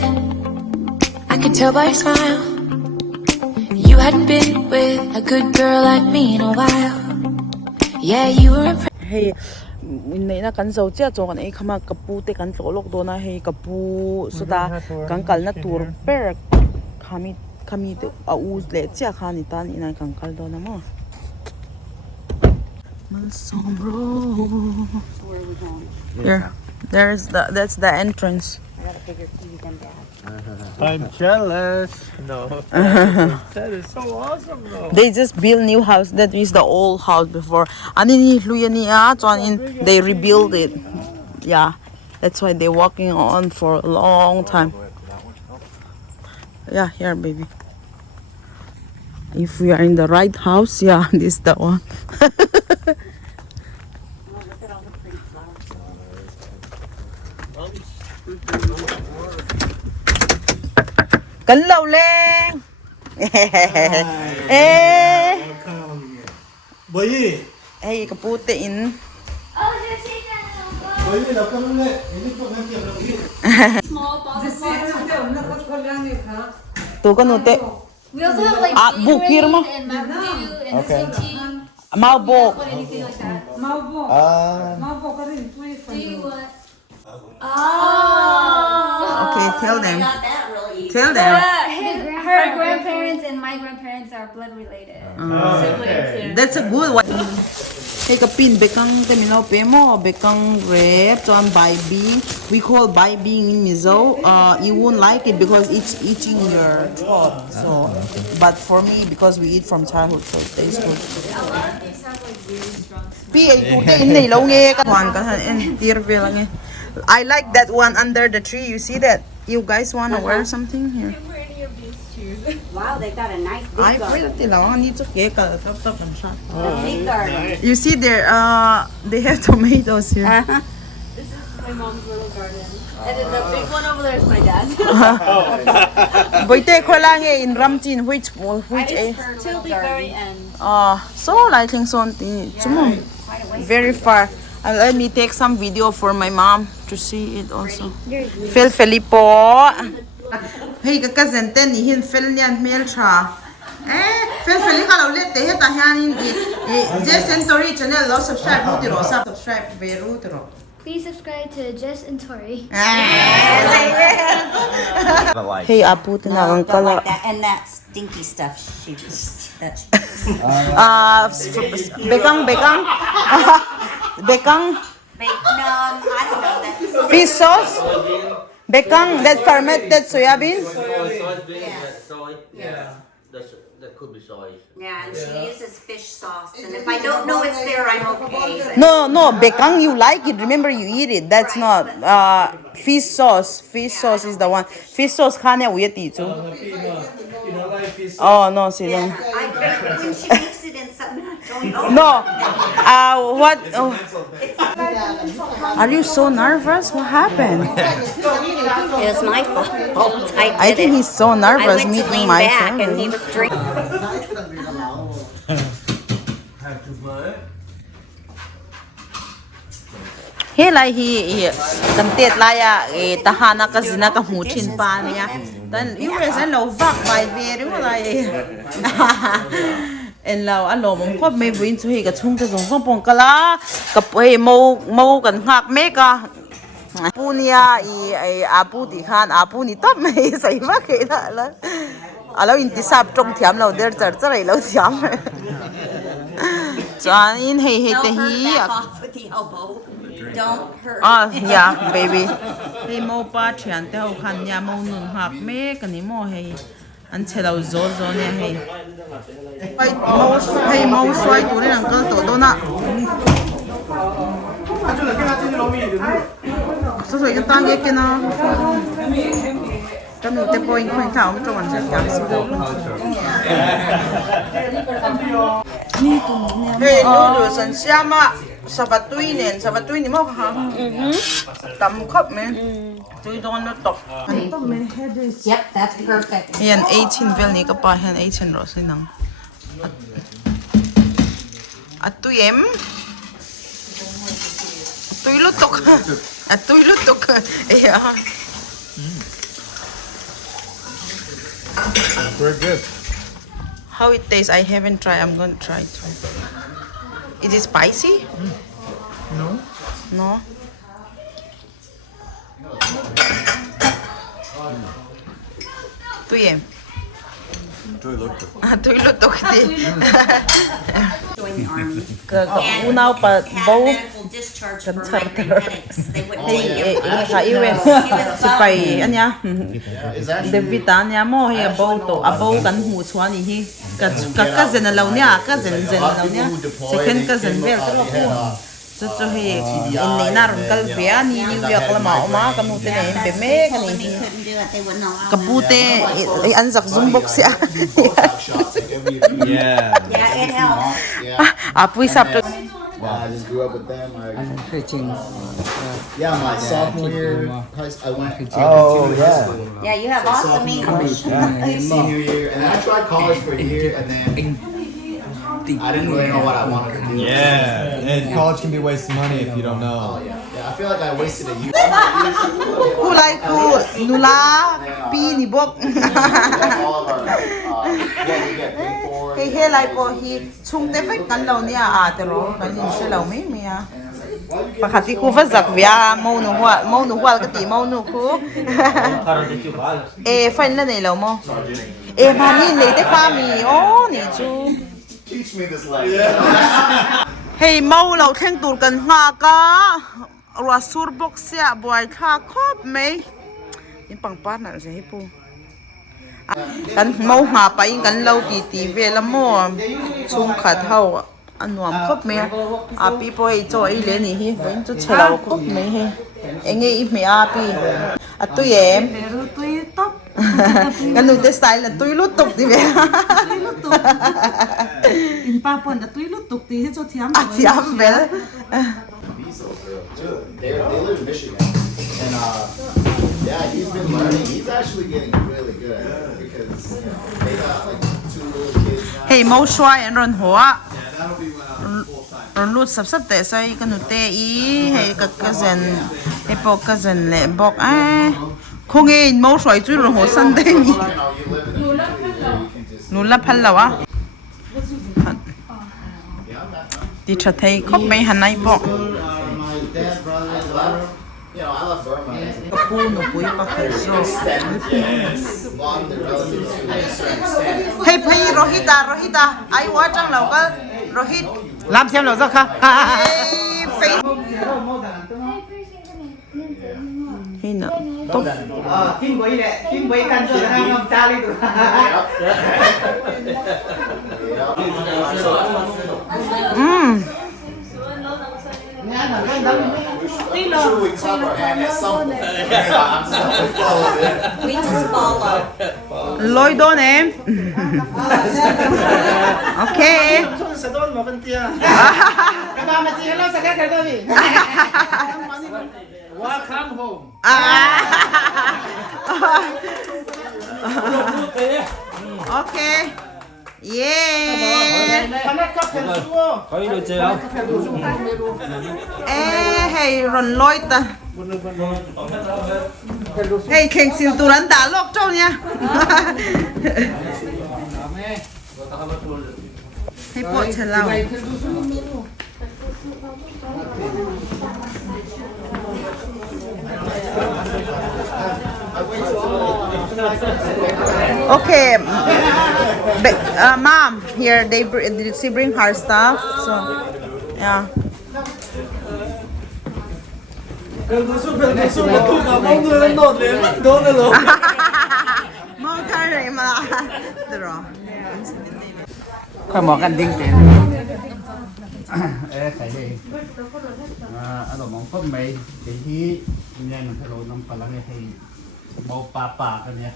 good. I could tell by your smile you hadn't been with a good girl like me in a while. Yeah, you were Hey, mình na kan zo chia chong an ei khama kapu te kan tlolok do na hei kapu suda kan kal na tur per khami te a u le chia khani tan ina kan kal do na mo man sombro. Where are we going? Here, that's the entrance. I gotta figure feed them back. I'm jealous. No. That is so awesome though. They just build new house. That is the old house before. And in they rebuild it. Yeah, that's why they're walking on for a long time. Yeah, here, baby. If we are in the right house, yeah, this is the one. Oh, look at all the pretty flowers. Cánh lầu lên. Ê. Boy. Hey, kapute in. Boy, là con này. Ini kok nggak tiap lagi. Tu kan ute. We also have like bukir mo. and Mountain Dew and the same team. Malbok. Anything like that. Do you want? Oh. Okay, tell them. Not that really easy. Tell them. Her grandparents and my grandparents are blood related. Siblings, yeah. That's a good one. Hey, kapin bekang terminal pemo bekang grape so I'm bing. We call bing in Mizo. You won't like it because it's eating your throat. So, but for me because we eat from childhood, so it tastes good. A lot of these have like really strong smell. Pi ay puti ini law nge kan and tirve lang eh. I like that one under the tree. You see that? You guys want to wear something here? Can't wear any of these shoes. Wow, they got a nice big I garden. pretty lang need to get top and shot. Big garden. You see there they have tomatoes here. This is my mom's little garden. And then the big one over there is my dad's. Boite ko lang eh in Ramchin which eh. Till the very end. So liking something. Very far. Let me take some video for my mom to see it also. Phil Felipo. Hey, ka cousin ten ni hin Phil nian mel cha. Phil ka lo let te ta hian in Jason Tori channel lo subscribe mo ti ro subscribe veru ti ro. Please subscribe to Jess and Tori. Hey, apu ti na ang Don't kala. like that. And that stinky stuff. That's Bekang Bekang I don't know that. fish sauce. Bekang that fermented soybean. Soy. Yeah. That could be soy. Yeah, and she uses fish sauce. And if I don't know it's there, I'm okay. But No, bekang you like it. Remember you eat it. That's not fish sauce. Fish sauce is the one. Fish sauce kanya we eat too. Oh no, see yeah, them. when she makes it in something I don't know. No. What? Oh. Are you so nervous? What happened? It was my fault. I think he's so nervous I went to meeting lean my back and family. he was drinking. He like he tam tiet laya tahana ka zina ka muchin pa niya. Then you were saying lova by very like. And now alo mong ko may buin so he ka chung ka song pong kala ka mo kan ngak me ka. Apu niya apu ti khan apu ni top mai sai ma ke da la. Alo intisab trong thiam lo der char charai lo thiam. Chan in hey Tell te her hi. back off with the elbow. Don't hurt. Yeah, baby. Hey, mo pa chian te ho khan ya mo nun hak me kan ni mo hey. An chelo zo ne hey. Hey, mo swai tu ni uncle to do na. So cái tang ye ke na. Cái mình te point point thảo mo chong an se kyang si do. Hey, no san siama. Sabatui ni mo ha. Tam khop me. Tui don no top. Yep, that's perfect. Hian 18 vel ni ka pa hian 18 ro si nang. Atuyem. Atui lutok. Atui lutok. Yeah. Very good. How it tastes? I haven't tried. I'm gonna try too. Is it spicy? No. No. Tui em. Tui luttuk. Tui luttuk đi. Join the army. Unaw pa Had bow. medical discharge for Gantar. migraine headaches. They wouldn't Hey, take it. ka iwe. Si pai anya. David anya mo hi bow to. Bow kan hu chuan ni hi. Ka zen law nya, ka zen law nya. Second ka zen bel ka ko. Cho hi in nei na ron kal bia ni ni wi ka ma ma ka mu te nei be me ka ni. Couldn't do it. They wouldn't allow Ka pute an zak zum box ya. Yeah. Yeah, it helps. Apui sap to. I just grew up with them. Yeah, my sophomore year, I went to Oh, yeah. Yeah, you have awesome English. senior year, and then I tried college for a year, and then I didn't really know what I wanted to do. Yeah. And college can be wasting money if you don't know. Yeah, I feel like I wasted a year. Ku lai ku nula pi ni bok. That's all of our what we get paid for. Hey he lai po hi chung te fek kan lo nia a te ro kan in se lo me me ya. Pakati ku va zak via mo nu hwa ka ti mo nu ku. E fain la nei lo mo. E ma ni nei te kha mi o ni chu. Teach me this life. Hey mo lo theng tur kan nga ka. Ra sur box ya boy kha khop me. In pang pa na se hi pu. Kan mau nga pa in kan lo ti ve la mo chung khat hau anuam khop me a pi po ei cho ei le ni hi boin chu chelo khop me he enge i me a pi a tu em Tui top. kan nu te style la tui lu tuk ti ve Tui lutuk. In papon da tui lutuk ti he cho thiam. a thiam vel They live in Michigan, and yeah, he's been learning. He's actually getting really good at it because they got like 2 little kids now. hey mo shwai an ron hoa That'll be when I'm full time. ron lut sap te sai kan nu te i hey ka zen e po ka zen le bok a khong e mo shwai chu ron ho san de ni You know, you live in a community where you can just. nu la phal lawa ti tha thei khop mai hanai po My dad, brother, daughter. You know, I love Burma. pu nu pui pa khai so Long the relatives to a certain extent. hey phai rohita ai wa chang lau ka rohit Làm xem nào ra kha. hey phai hey na top Kim bấy căn rồi ha ngâm cha đi tụi. We truly clap our hand at some point. I'm so followed. We just follow. loi don em okay Sa doon mo kan tiya. Kama ti hello sa kakar doon. Welcome home. okay yeah Panak ka pelsuo. Có ý đồ chơi không? hey ron loi ta hey kheng sil tu ran da lok chau nha hey po chelao okay mom here did she bring her stuff so yeah mau thay rồi mà được rồi Khoai mỏกันดิ้งเป็นไข่เองอารมณ์ของพ่อไม่ที่ที่เนี่ยมันทะลุน้ำปลาเนี่ยให้เบาปากกันเนี่ย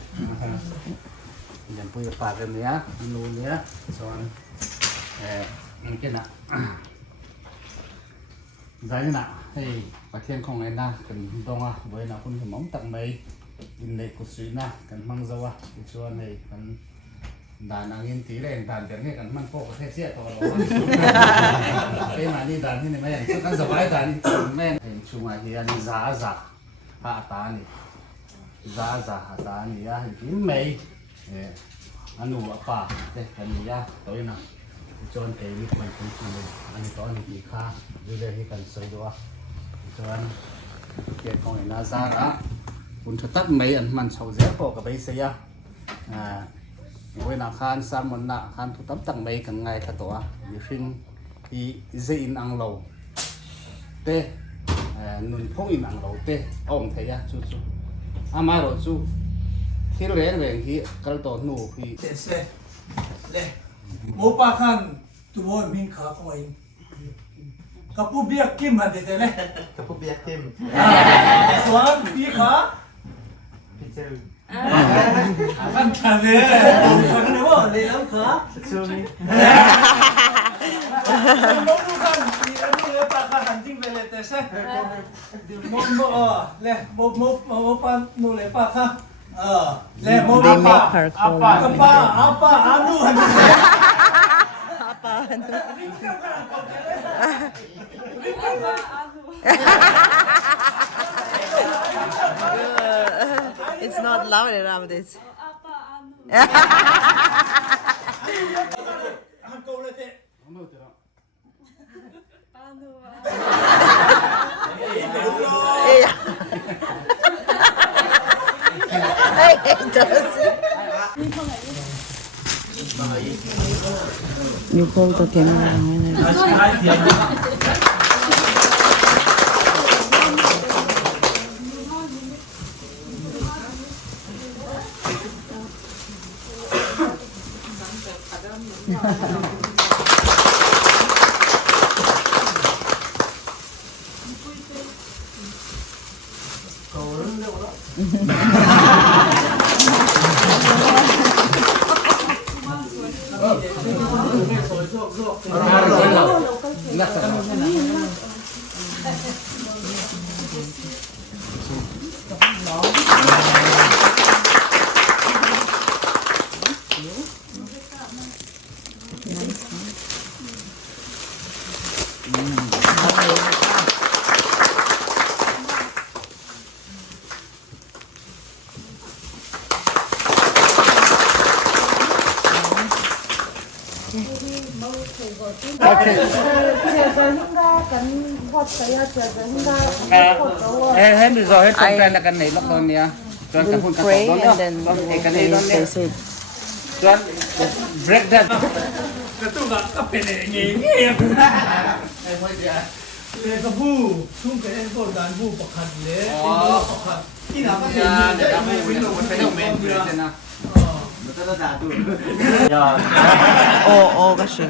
อย่างปุยปากกันเนี่ยนูเนี่ยส่วนอย่างเงี้ยนะใจนะให้ประเทศของไอ้นะกันตรงอ่ะไว้นะคุณสมองตั้งไม่กินในกุศลนะกันมั่งจะว่าส่วนในกันด่านางอินตีเร่งด่านเดี๋ยวนี้กันมันโป๊ะเสียตัวเราเป็นมานี่ด่านที่นี่แม่ชุดกันสบายด่านนี่แม่ช่วงอาทิตย์นี้จ้าหาตานี่จ้าหาตานี่อ่ะที่ไม่ anu apa teh kan ya toy na chuan te ni man kun chu ani to ni ti kha le hi kan soi do chuan ke kong na za ra kun thatat mai an man chho ze ko ka bai se ya na khan salmon na khan thu tam tang mai kan ngai tha to a ni hring i ze in ang lo te nun phong in ang lo te ong the ya chu chu ama ro chu khi rèn rèn khi kal to nu khi se le mo pa khan tu mo min kha ko ai kapu bia kim ha de le Kapu biak kim. swan bi kha kan kha le kan ne wo le lam kha mo nu kan ni le pa kha han jing ve le te se mo le mo pa nu le pa kha le mo They make pa her call apa anu han It's not loud enough this. han ko le te It does. You hold the camera. hết rồi hết trong trên là cái này lóc luôn nha chuan cái phun cái Pray đó and then cái này luôn they nha say chuan break that ka tu ga ka pe ne nge nge le ka bu chung ke en ko dan bu pakhat le pa khat ina ka ya ne để đáp ứng được một cái đầu men trên nào oh, kasi.